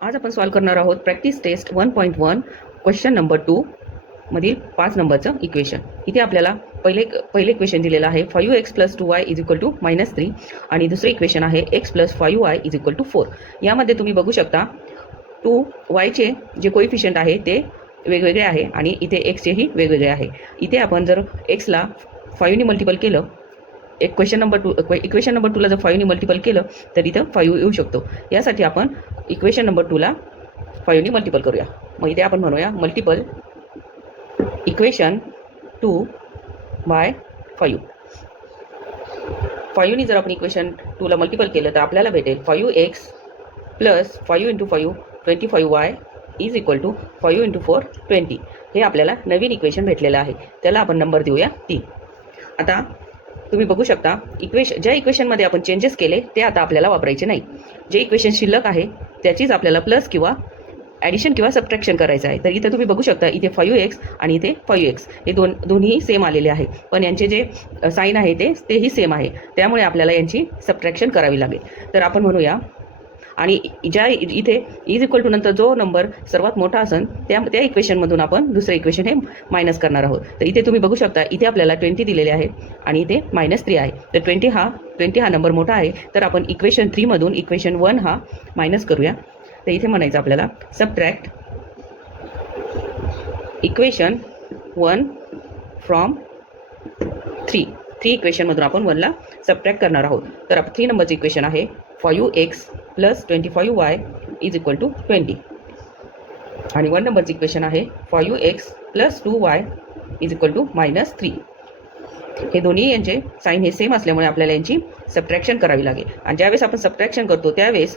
आज आपण सॉल्व करणार आहोत प्रॅक्टिस टेस्ट 1.1 क्वेश्चन नंबर 2 मधील 5 नंबरचं इक्वेशन. इथे आपल्याला पहिले इक्वेशन दिलेलं आहे 5x + 2y = -3 आणि दुसरे इक्वेशन आहे x + 5y = 4. यामध्ये तुम्ही बघू शकता 2y चे जे कोइफिशियंट आहे ते वेगवेगळे आहे आणि इथे x चेही वेगवेगळे आहे. इथे आपण जर x ला 5 ने मल्टिपल केलं, इक्वेशन नंबर 2 ला जर 5 ने मल्टिपल केलं तर इथं 5 येऊ शकतो. यासाठी आपण इक्वेशन नंबर 2 ला 5 ने मल्टिपल करूया. मग इथे आपण म्हणूया मल्टिपल इक्वेशन 2 बाय 5. 5 ने जर आपण इक्वेशन 2 ला मल्टिपल केलं तर आपल्याला भेटेल 5x + 5 × 5 25y = 5 × 4 20. हे आपल्याला नवीन इक्वेशन भेटलेलं आहे. त्याला आपण नंबर देऊया 3. आता तुम्ही बघू शकता ज्या इक्वेशनमध्ये आपण चेंजेस केले ते आता आपल्याला वापरायचे नाही. जे इक्वेशन शिल्लक आहे त्याचीच आपल्याला प्लस किंवा ॲडिशन किंवा सबट्रॅक्शन करायचं आहे. तर इथे तुम्ही बघू शकता इथे 5x आणि इथे 5x हे दोन्ही सेम आलेले आहे, पण यांचे जे साईन आहे तेही सेम आहे. त्यामुळे आपल्याला यांची सबट्रॅक्शन करावी लागेल. तर आपण म्हणूया आणि ज्या इथे = नंतर जो नंबर सर्वात मोठा असेल त्या इक्वेशनमधून आपण दुसरं इक्वेशन हे मायनस करणार आहोत. तर इथे तुम्ही बघू शकता इथे आपल्याला 20 दिलेले आहे आणि इथे -3 आहे. तर 20 हा नंबर मोठा आहे. तर आपण इक्वेशन 3 मधून इक्वेशन 1 हा मायनस करूया. तर इथे म्हणायचं आपल्याला सबट्रॅक्ट इक्वेशन 1 फ्रॉम 3 इक्वेशनमधून आपण 1 ला सबट्रॅक्ट करणार आहोत. तर आपण 3 नंबरचं इक्वेशन आहे 5x + 25y = 20 आणि 1 नंबरचं इक्वेशन आहे 5x + 2y = -3. हे दोन्ही यांचे साईन हे सेम असल्यामुळे आपल्याला यांची सबट्रॅक्शन करावी लागेल. आणि ज्यावेळेस आपण सबट्रॅक्शन करतो त्यावेळेस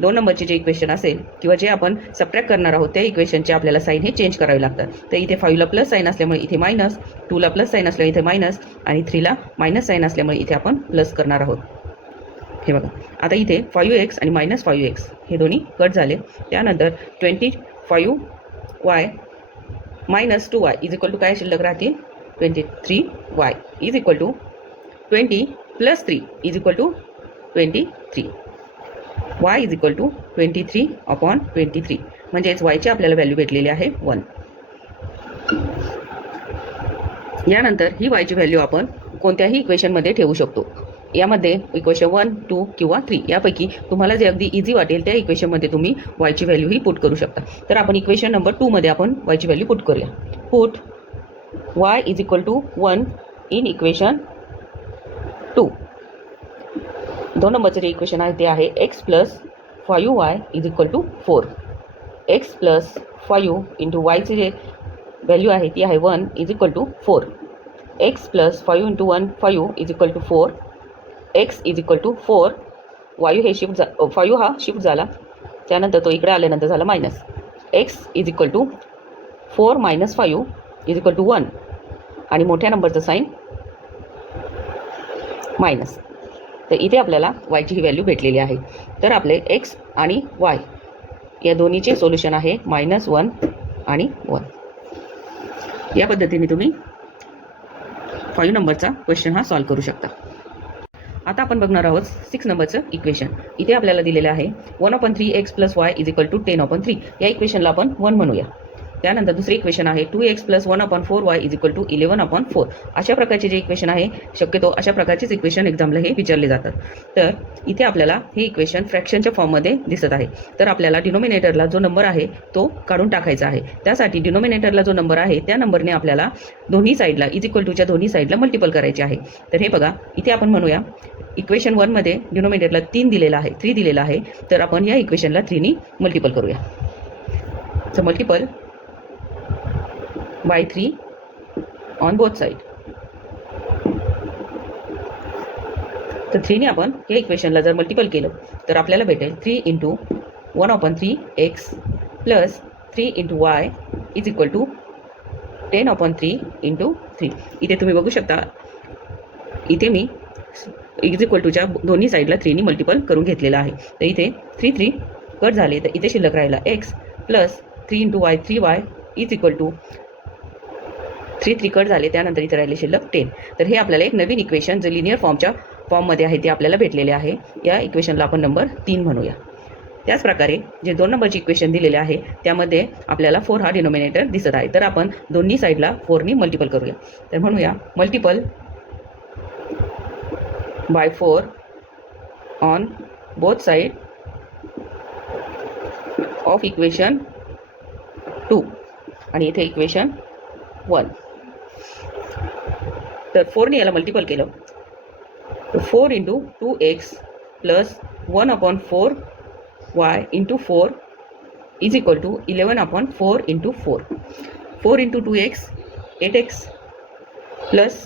2 नंबरचे जे इक्वेशन असेल किंवा जे आपण सबट्रॅक्ट करणार आहोत त्या इक्वेशनचे आपल्याला साईन हे चेंज करावे लागतात. तर इथे 5 ला प्लस साईन असल्यामुळे इथे मायनस, 2 ला प्लस साईन असल्यामुळे इथे मायनस आणि 3 ला मायनस साईन असल्यामुळे इथे आपण प्लस करणार आहोत. हे बघा आता इथे 5x आणि -5x हे दोन्ही कट झाले. त्यानंतर 25y - 2y काय शिल्लक राहतील 23y = 20 + 3 = 23. y = 23/23 म्हणजेच y ची आपल्याला व्हॅल्यू भेटलेली आहे 1. यानंतर ही y ची व्हॅल्यू आपण कोणत्याही इक्वेशनमध्ये ठेवू शकतो. यामध्ये इक्वेशन 1, 2 किंवा 3 यापैकी तुम्हाला जे अगदी इझी वाटेल त्या इक्वेशनमध्ये तुम्ही y ची व्हॅल्यू ही पुट करू शकता. तर आपण इक्वेशन नंबर 2 मध्ये आपण y ची व्हॅल्यू पुट करूया. Put y = 1 in equation 2. 2 नंबरचे जे इक्वेशन आहे ते आहे x + 5y = 4. x + 5 × y ची जे व्हॅल्यू आहे ती आहे 1 = 4. x + 5 × 1 5 = 4. x = 4. 5 हा शिफ्ट झाला, त्यानंतर तो इकडे आल्यानंतर झाला मायनस. x = 4 - 5 = 1 आणि मोठ्या नंबरचं साईन मायनस. तर इथे आपल्याला y ची ही व्हॅल्यू भेटलेली आहे. तर आपले x आणि y या दोन्हीचे सोल्युशन आहे -1 आणि 1. या पद्धतीने तुम्ही 5 नंबरचा क्वेश्चन हा सॉल्व करू शकता. आता आपण बघणार आहोत 6 नंबरचं इक्वेशन. इथे आपल्याला दिलेलं आहे 1/3x + y = 10/3. या इक्वेशनला आपण 1 म्हणूया. त्यानंतर दुसरे इक्वेशन आहे 2x + 1/4y = 11/4. अशा प्रकारचे जे इक्वेशन आहे शक्यतो अशा प्रकारचेच इक्वेशन एक्झामला हे विचारले जातात. तर इथे आपल्याला हे इक्वेशन फ्रॅक्शनच्या फॉर्ममध्ये दिसत आहे. तर आपल्याला डिनोमिनेटरला जो नंबर आहे तो काढून टाकायचा आहे. त्यासाठी डिनोमिनेटरला जो नंबर आहे त्या नंबरने आपल्याला दोन्ही साईडला = दोन्ही साईडला मल्टिपल करायचे आहे. तर हे बघा इथे आपण म्हणूया इक्वेशन 1 मध्ये डिनोमिनेटरला 3 दिलेला आहे. तर आपण या इक्वेशनला 3 ने मल्टिपल करूया. तर multiple by 3 on both side. तर 3 ने आपण या इक्वेशनला जर मल्टिपल केलं तर आपल्याला भेटेल 3 × 1/3x + 3 × y = 10/3 × 3. इथे तुम्ही बघू शकता इथे मी च्या दोन्ही साईडला 3 ने मल्टिपल करून घेतलेलं आहे. तर इथे 3 कट झाले तर इथे शिल्लक राहिला x + 3 × y 3y = 3 कट झाले, त्यानंतर इथे राहिले शिल्लक 10. तर हे आपल्याला एक नवीन इक्वेशन जे लिनियर फॉर्ममध्ये आहे ते आपल्याला भेटलेले आहे. या इक्वेशनला आपण नंबर 3 म्हणूया. त्याचप्रकारे जे 2 नंबरची इक्वेशन दिलेले आहे त्यामध्ये आपल्याला 4 हा डिनोमिनेटर दिसत आहे. तर आपण दोन्ही साईडला 4 नी मल्टिपल करूया. तर म्हणूया multiple bye 4 on both side of equation 2 आणि इथे इक्वेशन 1. तर 4 ने याला मल्टिपल केलं तर 4 × 2x plus 1/4 y × 4 is equal to 11/4 × 4. 4 × 2x 8x plus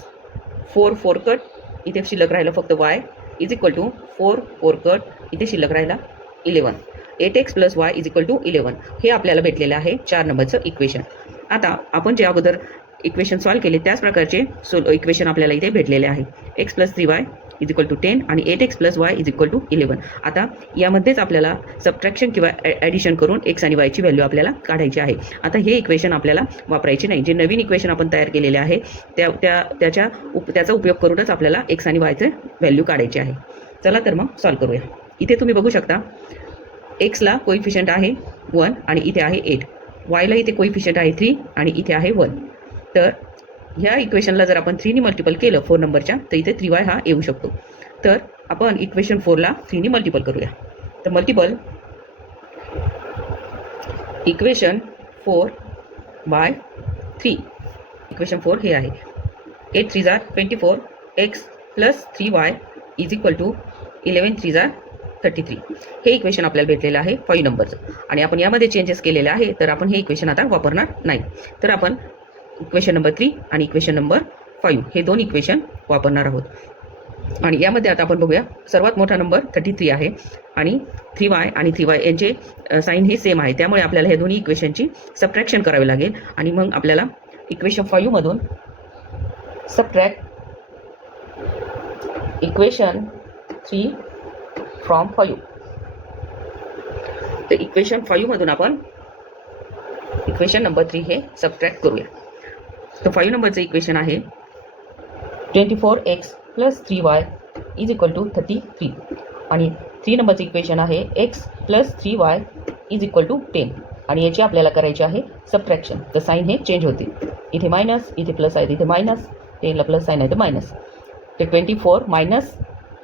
4 cut इथे शिल्लक राहिलं फक्त y is equal to 4 cut इथे शिल्लक राहिला 11. 8x plus y is equal to 11 हे आपल्याला भेटलेलं आहे 4 नंबरचं इक्वेशन. आता आपण जे अगोदर इक्वेशन सॉल्व केले त्याच प्रकारचे इक्वेशन आपल्याला इथे भेटलेले आहे. x plus 3y is equal to 10 आणि 8x plus y is equal to 11. आता यामध्येच आपल्याला सबट्रॅक्शन किंवा ॲडिशन करून x आणि y ची व्हॅल्यू आपल्याला काढायची आहे. आता हे इक्वेशन आपल्याला वापरायचे नाही. जे नवीन इक्वेशन आपण तयार केलेले आहे त्याचा उपयोग करूनच आपल्याला x आणि y चे व्हॅल्यू काढायची आहे. चला तर मग सॉल्व करूया. इथे तुम्ही बघू शकता x ला कोइफिशियंट आहे 1 आणि इथे आहे 8. y ला इथे कोइफिशियंट आहे 3 आणि इथे आहे 1. तर ह्या इक्वेशनला जर आपण 3 ने मल्टिपल केलं 4 नंबरच्या तर इथे 3y हा येऊ शकतो. तर आपण इक्वेशन 4 ला 3 ने मल्टिपल करूया. तर मल्टिपल इक्वेशन 4 बाय 3. इक्वेशन 4 हे आहे 8 3 जार 24 x plus 3y is equal to 11 3 जार 33. हे इक्वेशन आपल्याला भेटलेलं आहे 5 नंबरचं आणि आपण यामध्ये चेंजेस केलेले आहे. तर आपण हे इक्वेशन आता वापरणार नाही. तर आपण इक्वेशन नंबर 3 आणि इक्वेशन नंबर 5 हे दोन इक्वेशन वापरणार आहोत. आणि यामध्ये आता आपण बघूया सर्वात मोठा नंबर 33 आहे आणि 3y आणि 3y यांचे साइन हे सेम आहे. त्यामुळे आपल्याला हे दोन्ही इक्वेशनची सबट्रॅक्शन करावी लागेल आणि मग आपल्याला इक्वेशन 5 मधून सबट्रॅक्ट इक्वेशन 3 फ्रॉम 5. तर इक्वेशन 5 मधून आपण इक्वेशन नंबर 3 हे सबट्रॅक्ट करूया. तर 5 नंबरचं इक्वेशन आहे 24x plus 3y is equal to 33 आणि 3 नंबरचं इक्वेशन आहे x plus 3y is equal to 10 आणि याची आपल्याला करायची आहे सबट्रॅक्शन. तर साईन हे चेंज होते. इथे मायनस इथे प्लस आहे इथे मायनस 10ला प्लस साईन आहे तर मायनस. तर 24 minus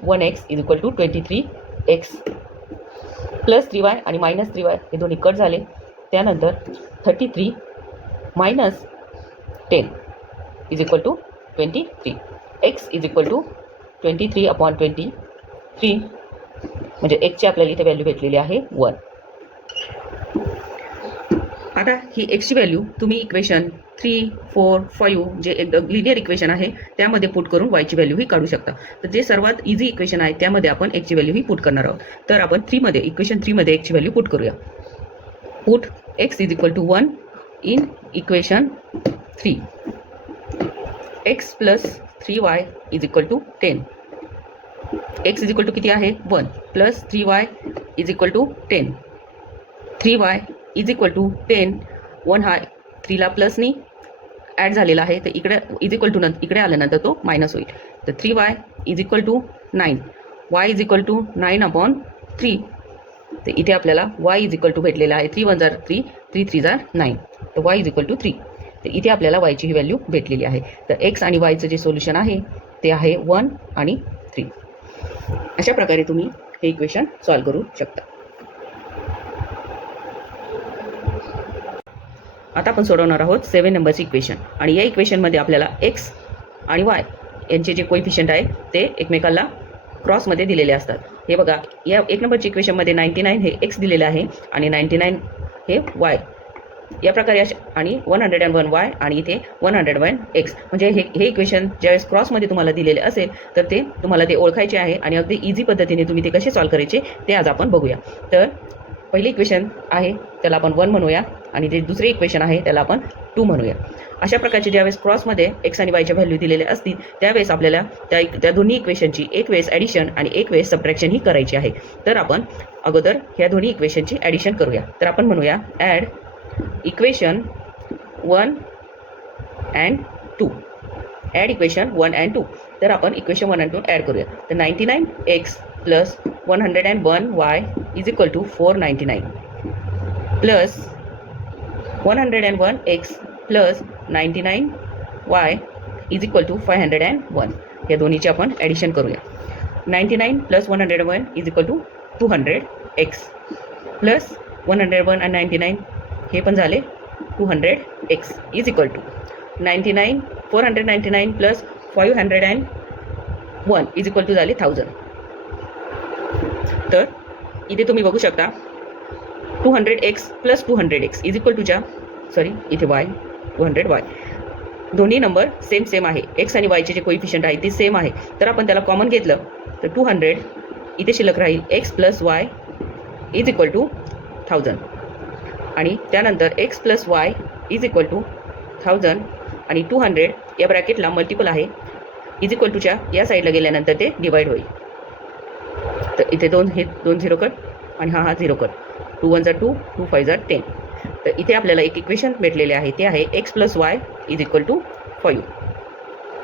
1x is equal to 23x plus 3y आणि मायनस 3y हे दोन्ही कट झाले. त्यानंतर 33 minus 10 is equal to 23. x is equal to 23/23 म्हणजे x ची आपल्याला इथे व्हॅल्यू भेटलेली आहे 1. आता ही x ची व्हॅल्यू तुम्ही इक्वेशन 3, 4, 5 जे एकदम लिनियर इक्वेशन आहे त्यामध्ये पुट करून y ची व्हॅल्यू ही काढू शकता. तर जे सर्वात इझी इक्वेशन आहे त्यामध्ये आपण x ची व्हॅल्यू ही पुट करणार आहोत. तर आपण 3 मध्ये इक्वेशन 3 मध्ये x ची व्हॅल्यू पुट करूया. Put x is equal to 1 in equation 3. x plus 3y is equal to 10. x is equal to किती आहे 1 plus 3y is equal to 10. 3y is equal to 10. 1 हा 3ला प्लसनी ॲड झालेला आहे तर इकडे इज इक्वल टू इकडे आल्यानंतर तो मायनस होईल. तर 3y is equal to 9. y is equal to 9/3. तर इथे आपल्याला y इज इक्वल टू भेटलेला आहे 3 1 जार 3 3 3 जार 9. तर y इज इक्वल टू 3. तर इथे आपल्याला y ची ही व्हॅल्यू भेटलेली आहे. तर x आणि y चं जे सोल्युशन आहे ते आहे 1 आणि 3. अशा प्रकारे तुम्ही हे इक्वेशन सॉल्व करू शकता. आता आपण सोडवणार आहोत 7 नंबरची इक्वेशन आणि या इक्वेशनमध्ये आपल्याला x आणि y यांचे जे कोइफिशियंट आहे ते एकमेकांना क्रॉसमध्ये दिलेले असतात. हे बघा या 1 नंबरच्या इक्वेशनमध्ये 99 हे x दिलेले आहे आणि 99 हे y या प्रकारे आणि 101y आणि इथे 101 x म्हणजे हे इक्वेशन ज्यावेळेस क्रॉसमध्ये तुम्हाला दिलेले असेल तर ते तुम्हाला ते ओळखायचे आहे आणि अगदी इझी पद्धतीने तुम्ही ते कसे सॉल्व करायचे ते आज आपण बघूया. तर पहिले इक्वेशन आहे त्याला आपण 1 म्हणूया आणि जे दुसरे इक्वेशन आहे त्याला आपण 2 म्हणूया. अशा प्रकारचे ज्यावेळेस क्रॉसमध्ये x आणि y च्या व्हॅल्यू दिलेले असतील त्यावेळेस आपल्याला त्या दोन्ही इक्वेशनची एक वेळेस ॲडिशन आणि एक वेळेस सबट्रॅक्शन ही करायची आहे. तर आपण अगोदर ह्या दोन्ही इक्वेशनची ॲडिशन करूया. तर आपण म्हणूया add equation 1 and 2. Add equation 1 and 2. तर आपण इक्वेशन 1 and 2 ॲड करूया. तर 99x plus 101y is equal to 499 plus 101x plus 99y is equal to 501. या दोन्हीची आपण ॲडिशन करूया. 99 plus 101 is equal to 200x plus 101 आणि 99 हे पण झाले 200x is equal to 499 plus 501 is equal to झाले 1000. तर इथे तुम्ही बघू शकता 200x plus 200x is equal टूच्या इथे y 200y दोन्ही नंबर सेम आहे. एक्स आणि वायचे जे कोइफिशियंट आहे ते सेम आहे. तर आपण त्याला कॉमन घेतलं तर 200 इथे शिल्लक राहील x plus Y is equal to 1000 आणि त्यानंतर x plus Y is equal to 1000 आणि 200 या ब्रॅकेटला मल्टिपल आहे इज इक्वल टूच्या या साईडला गेल्यानंतर ते डिवाइड होईल. तर इथे दोन झिरो कट आणि हा 0 कट. 2 1 2 2 5 10. तर इथे आपल्याला एक इक्वेशन भेटलेले आहे ते आहे x plus Y is equal to 5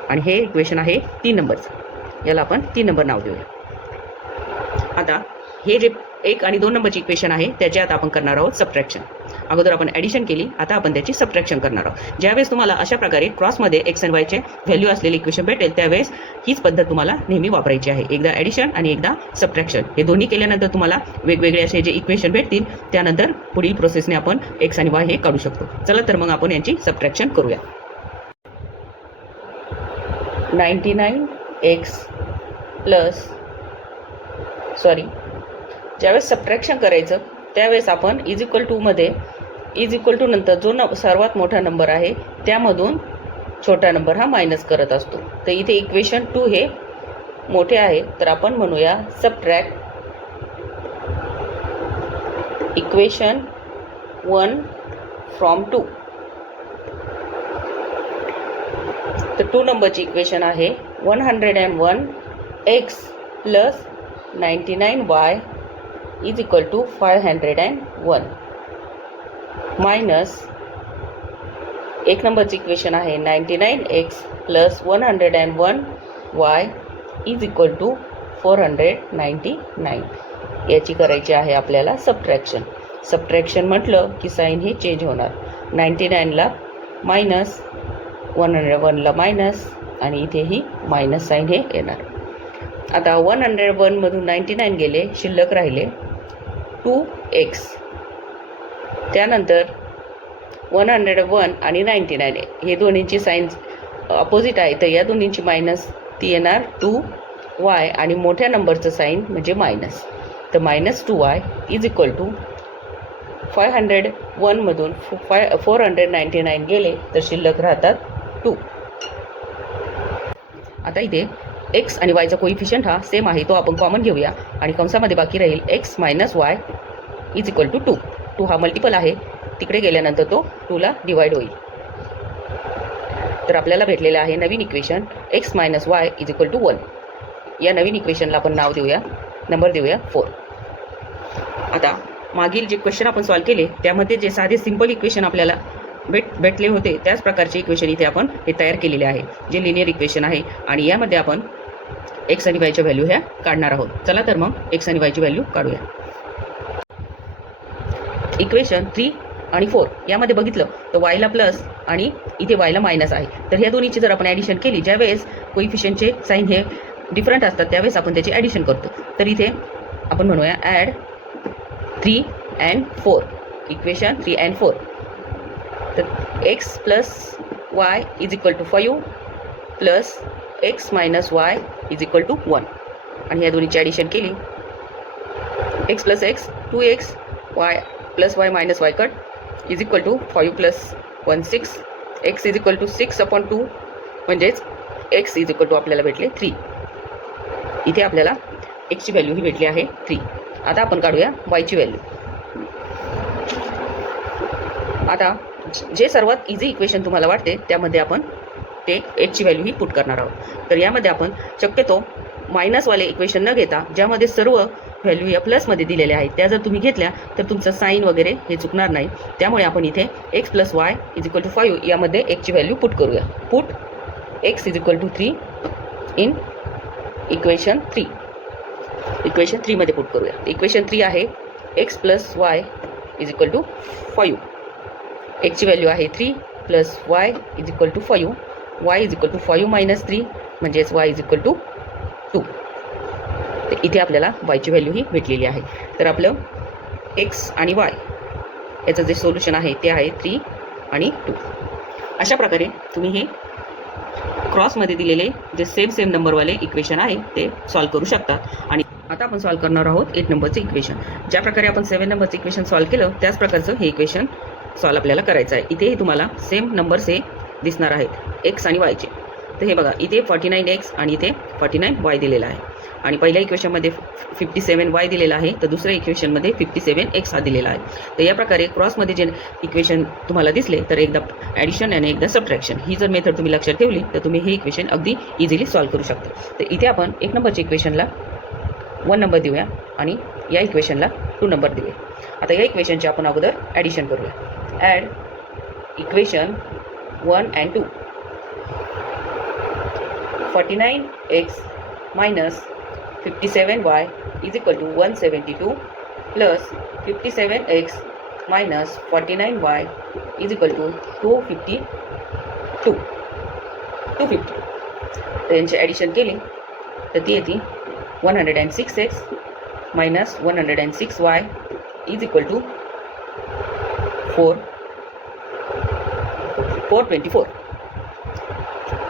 आणि हे इक्वेशन आहे 3 नंबरचं. याला आपण 3 नंबर नाव देऊया. आता हे जे 1 आणि 2 नंबरची इक्वेशन आहे त्याच्यात आपण करणार आहोत सबट्रॅक्शन. अगोदर आपण ॲडिशन केली, आता आपण त्याची सबट्रॅक्शन करणार आहोत. ज्यावेळेस तुम्हाला अशा प्रकारे क्रॉसमध्ये एक्स आणि वायचे व्हॅल्यू असलेले इक्वेशन भेटेल त्यावेळेस हीच पद्धत तुम्हाला नेहमी वापरायची आहे. एकदा ॲडिशन आणि एकदा सबट्रॅक्शन. हे दोन्ही केल्यानंतर तुम्हाला वेगवेगळे असे जे इक्वेशन भेटतील त्यानंतर पुढील प्रोसेसने आपण एक्स आणि वाय हे काढू शकतो. चला तर मग आपण यांची सबट्रॅक्शन करूया. 99x प्लस ज्यावेळेस सबट्रॅक्शन करायचं त्यावेळेस आपण इज इक्वल टूमध्ये इज इक्वल टू नंतर जो सर्वात मोठा नंबर आहे त्यामधून छोटा नंबर हा मायनस करत असतो. तर इथे इक्वेशन 2 हे मोठे आहे तर आपण म्हणूया सबट्रॅक्ट इक्वेशन 1 फ्रॉम 2. तर 2 नंबरची इक्वेशन आहे 101x plus 99y is equal to 501 minus 1 नंबरची इक्वेशन आहे 99x plus 101y is equal to 499. याची करायची आहे आपल्याला सबट्रॅक्शन. सबट्रॅक्शन म्हटलं की साईन हे चेंज होणार. 99ला मायनस 101ला मायनस आणि इथेही मायनस साईन हे येणार. आता 101मधून 99 गेले, शिल्लक राहिले 2x. त्यानंतर 101 आणि 99 हे दोन्हींची साईन अपोजिट आहे तर या दोन्हींची मायनस ती येणार 2y आणि मोठ्या नंबरचं साईन म्हणजे मायनस. तर minus 2y is equal to 501मधून 499 गेले तर शिल्लक राहतात 2. आता इथे एक्स आणि वायचा कोइफिशियंट हा सेम आहे तो आपण कॉमन घेऊया आणि कंसामध्ये बाकी राहील X minus Y is equal to 2. 2 हा मल्टिपल आहे तिकडे गेल्यानंतर तो 2ला डिवाइड होईल. तर आपल्याला भेटलेलं आहे नवीन equation x minus Y is equal to 1. या नवीन इक्वेशनला आपण नाव देऊया, नंबर देऊया 4. आता मागील जे क्वेश्चन आपण सॉल्व केले त्यामध्ये जे साधे सिंपल इक्वेशन आपल्याला भेटले होते त्याच प्रकारचे इक्वेशन इथे आपण हे तयार केलेले आहे जे लिनियर इक्वेशन आहे आणि यामध्ये आपण एक्स आणि वायच्या व्हॅल्यू ह्या काढणार आहोत. चला तर मग एक्स आणि वायची व्हॅल्यू काढूया. इक्वेशन 3 आणि 4 यामध्ये बघितलं तर वायला प्लस आणि इथे वायला मायनस आहे. तर ह्या दोन्हीची जर आपण ॲडिशन केली ज्यावेळेस कोइफिशियंटचे साईन हे डिफरंट असतात त्यावेळेस आपण त्याची ॲडिशन करतो. तर इथे आपण म्हणूया ॲड 3 and 4 इक्वेशन 3 and 4. तर X plus Y is equal to 5 plus X minus Y is equal to 1 आणि ह्या दोन्हीची ॲडिशन केली X plus X 2x Y plus Y minus Y cut is equal to 5 plus 1 6 X is equal to 6/2 म्हणजेच x is equal to आपल्याला भेटले 3. इथे आपल्याला एक्सची value ही भेटली आहे 3. आता आपण काढूया वायची व्हॅल्यू. आता जे सर्वात इझी इक्वेशन तुम्हाला वाटते त्यामध्ये आपण ते एक्सची व्हॅल्यू ही पुट करणार आहोत. तर यामध्ये आपण शक्यतो मायनसवाले इक्वेशन न घेता ज्यामध्ये सर्व व्हॅल्यू या प्लसमध्ये दिलेल्या आहेत त्या जर तुम्ही घेतल्या तर तुमचं साईन वगैरे हे चुकणार नाही. त्यामुळे आपण इथे x plus Y is equal to 5 यामध्ये एक्सची व्हॅल्यू पुट करूया. Put x is equal to 3 in equation 3. Equation 3 मध्ये पुट करूया. इक्वेशन 3 आहे x plus Y is equal to 5. एक्सची व्हॅल्यू आहे 3 plus Y is equal to 5. Y is equal to 5 minus 3 म्हणजेच Y is equal to 2. तर इथे आपल्याला वायची value ही भेटलेली आहे. तर आपलं एक्स आणि वाय याचं जे सोल्युशन आहे ते आहे 3 आणि 2. अशा प्रकारे तुम्ही हे क्रॉसमध्ये दिलेले जे सेम नंबरवाले इक्वेशन आहे ते सॉल्व करू शकता. आणि आता आपण सॉल्व करणार आहोत 8 नंबरचं इक्वेशन. ज्या प्रकारे आपण 7 नंबरचं इक्वेशन सॉल्व केलं त्याच प्रकारचं हे इक्वेशन सॉल्व आपल्याला करायचं आहे. इथेही तुम्हाला सेम नंबर्स हे दिसणार आहेत एक्स आणि वायचे. तर हे बघा इथे 49x आणि इथे 49y दिलेला आहे. आणि पहिल्या इक्वेशनमध्ये 57y दिलेला आहे तर दुसऱ्या इक्वेशनमध्ये 57x हा दिलेला आहे. तर या प्रकारे क्रॉसमध्ये जे इक्वेशन तुम्हाला दिसले तर एकदा ॲडिशन आणि एकदा सबट्रॅक्शन ही जर मेथड तुम्ही लक्षात ठेवली तर तुम्ही हे इक्वेशन अगदी इझिली सॉल्व करू शकता. तर इथे आपण 1 नंबरच्या इक्वेशनला 1 नंबर देऊया आणि या इक्वेशनला 2 नंबर देऊया. आता या इक्वेशनचे आपण अगोदर ॲडिशन करूया. Add equation 1 and 2. 49x minus 57y is equal to 172 plus 57x minus 49y is equal to 250. तर यांची ॲडिशन केली तर ती येते 106x minus 106y is equal to 424.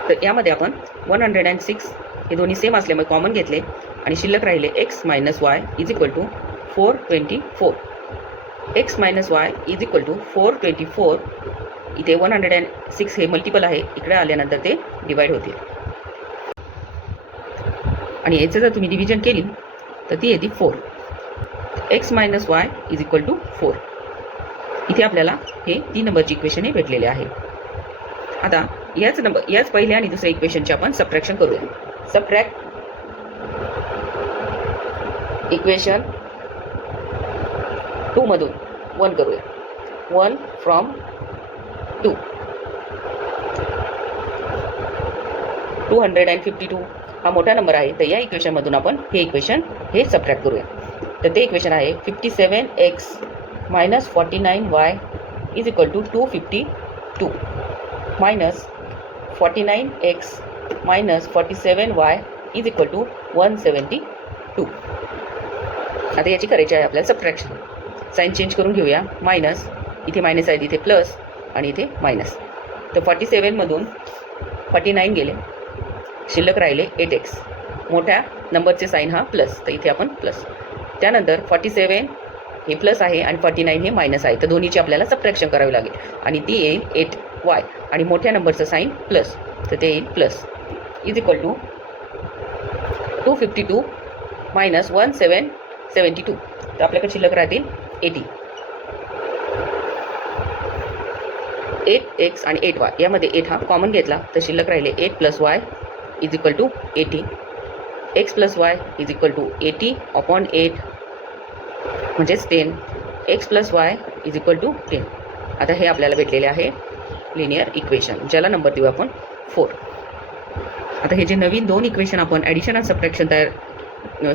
तर यामध्ये आपण 106 हे दोन्ही सेम असल्यामुळे कॉमन घेतले आणि शिल्लक राहिले x minus Y is equal to 424. x minus Y is equal to 424. इथे 106 हे मल्टिपल आहे, इकडे आल्यानंतर ते डिवाइड होतील आणि याचं जर तुम्ही डिव्हिजन केली तर ती येते 4. x minus Y is equal to 4. इथे आपल्याला हे 3 नंबरची इक्वेशन हे भेटलेले आहे. आता याच पहिल्या आणि दुसऱ्या इक्वेशनचे आपण सबट्रॅक्शन करूया. सबट्रॅक्ट इक्वेशन 2 मधून 1 करूया. 1 फ्रॉम 2. 252 हा मोठा नंबर आहे तर या इक्वेशनमधून आपण हे इक्वेशन हे सबट्रॅक्ट करूया. तर ते इक्वेशन आहे 57x minus 49y is equal to 252 minus 49x minus 47y is equal to 172. आता याची करायची आहे आपल्याला सबट्रॅक्शन. साईन चेंज करून घेऊया. मायनस इथे मायनस आहे, इथे प्लस आणि इथे मायनस. तर 47 मधून 49 गेले, शिल्लक राहिले 8x. मोठ्या नंबरचे साईन हा प्लस तर इथे आपण प्लस. त्यानंतर 47 हे प्लस आहे आणि 49 हे मायनस आहे तर दोन्हीची आपल्याला सबट्रॅक्शन करावी लागेल आणि ती येईल 8y आणि मोठ्या नंबरचं साईन प्लस तर ते येईल प्लस इज इक्वल टू 252 मायनस 1772. तर आपल्याकडे शिल्लक राहतील 80. 8x आणि 8y यामध्ये 8 हा कॉमन घेतला तर शिल्लक राहिले 8 plus Y is equal to 80. x plus Y is equal to 80 upon 8 म्हणजेच 10. x plus Y is equal to 10. आता हे आपल्याला भेटलेले आहे लिनियर इक्वेशन ज्याला नंबर देऊ आपण 4. आता हे जे नवीन 2 इक्वेशन आपण ॲडिशन आणि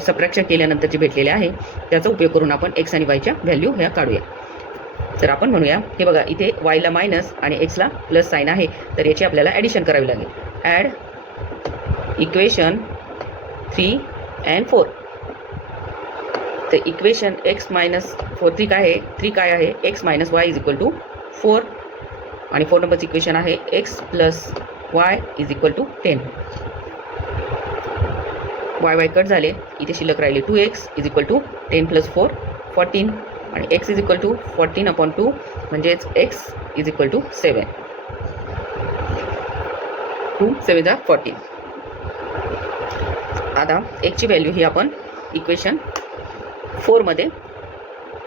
सबट्रॅक्शन केल्यानंतर जे भेटलेले आहे त्याचा उपयोग करून आपण x आणि yच्या व्हॅल्यू ह्या काढूया. तर आपण म्हणूया हे बघा इथे yला मायनस आणि xला प्लस साईन आहे तर याची आपल्याला ॲडिशन करावी लागेल. Add equation 3 and 4. तर इक्वेशन x मायनस 3 काय आहे x minus Y is equal to 4 आणि 4 नंबरचं इक्वेशन आहे x plus Y is equal to 10. Y cut झाले, इथे शिल्लक राहिले 2x is equal to 10 plus 4 14 आणि x is equal to 14 upon 2 म्हणजेच x इज इक्वल टू 7. 2 7 14. आता xची व्हॅल्यू ही आपण इक्वेशन 4 मध्ये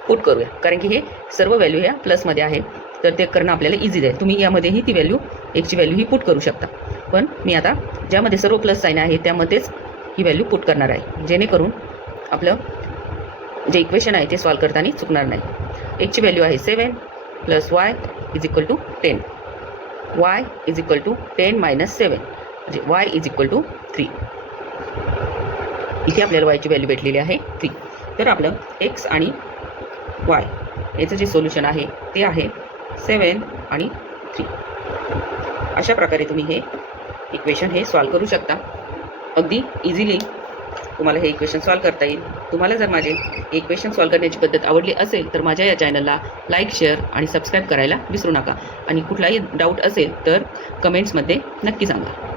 पुट करूया कारण की हे सर्व व्हॅल्यू ह्या प्लसमध्ये आहे तर ते करणं आपल्याला इझी जाईल. तुम्ही यामध्येही ती व्हॅल्यू xची व्हॅल्यू ही पुट करू शकता पण मी आता ज्यामध्ये सर्व प्लस साईन आहे त्यामध्येच ही व्हॅल्यू पुट करणार आहे जेणेकरून आपलं जे इक्वेशन आहे ते सॉल्व करताना चुकणार नाही. xची व्हॅल्यू आहे 7 plus Y is equal to 10. y is equal to 10 minus 7 म्हणजे y इज इक्वल टू 3. इथे आपल्याला वायची व्हॅल्यू भेटलेली आहे 3. तर आपलं एक्स आणि वाय याचं जे सोल्युशन आहे ते आहे 7 आणि 3. अशा प्रकारे तुम्ही हे इक्वेशन हे सॉल्व करू शकता. अगदी इझिली तुम्हाला हे इक्वेशन सॉल्व करता येईल. तुम्हाला जर माझे इक्वेशन सॉल्व करण्याची पद्धत आवडली असेल तर माझ्या या चॅनलला लाईक, शेअर आणि सबस्क्राईब करायला विसरू नका. आणि कुठलाही डाऊट असेल तर कमेंट्समध्ये नक्की सांगा.